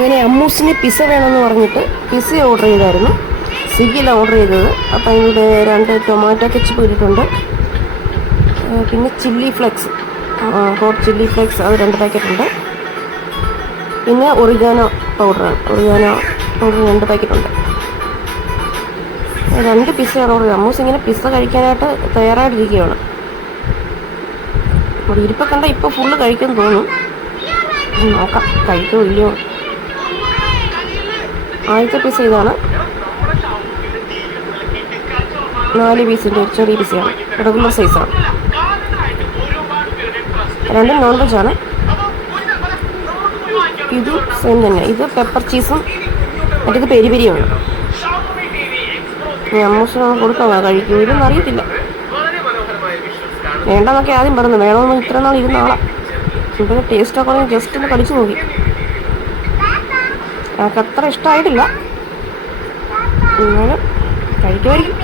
അങ്ങനെ അമ്മൂസിന് പിസ്സ വേണമെന്ന് പറഞ്ഞിട്ട് പിസ്സ ഓർഡർ ചെയ്തായിരുന്നു. സ്വിഗ്ഗിയിലാണ് ഓർഡർ ചെയ്തത്. അപ്പോൾ അതിന്റെ രണ്ട് ടൊമാറ്റോ കെച്ചപ്പ് ഇട്ടിട്ടുണ്ട്. പിന്നെ chilli flakes hot chilli flakes അത് രണ്ട് പാക്കറ്റ് ഉണ്ട്. പിന്നെ ഒറിഗാനോ പൗഡറാണ് ഒറിഗാനോ പൗഡർ രണ്ട് പാക്കറ്റ് ഉണ്ട്. രണ്ട് പിസ്സയാണ് ഓർഡർ ചെയ്തത്. അമ്മൂസ് ഇങ്ങനെ പിസ്സ കഴിക്കാനായിട്ട് തയ്യാറായിട്ടിരിക്കുകയാണ്. ഇരിപ്പ കണ്ട ഇപ്പോൾ ഫുള്ള് കഴിക്കുമെന്ന് തോന്നും നോക്കാം കഴിക്കുമോ ഇല്ലയോ? ആദ്യത്തെ പീസ് ഇതാണ് നാല് പീസിന്റെ ഒരു ചെറിയ പിസ്സയാണ് റെഗുലർ സൈസാണ് രണ്ടും നോൺ വെജ് ആണ്. ഇത് സെയിം തന്നെ. ഇത് പെപ്പർ ചീസും മറ്റേത് പെരി പെരിയാണ് കൊടുക്കാം കഴിക്കും. ഇതൊന്നും അറിയത്തില്ല. വേണ്ടെന്നൊക്കെ ആദ്യം പറഞ്ഞു. വേണമെന്ന് ഇത്ര നാൾ ഇരുന്ന ആളാ. പിന്നെ ടേസ്റ്റ് ഒക്കെ ജസ്റ്റ് ഒന്ന് കടിച്ചു നോക്കി. എനിക്ക് അത്ര ഇഷ്ടമായിട്ടില്ല എന്നാലും കഴിക്കുമായിരിക്കും.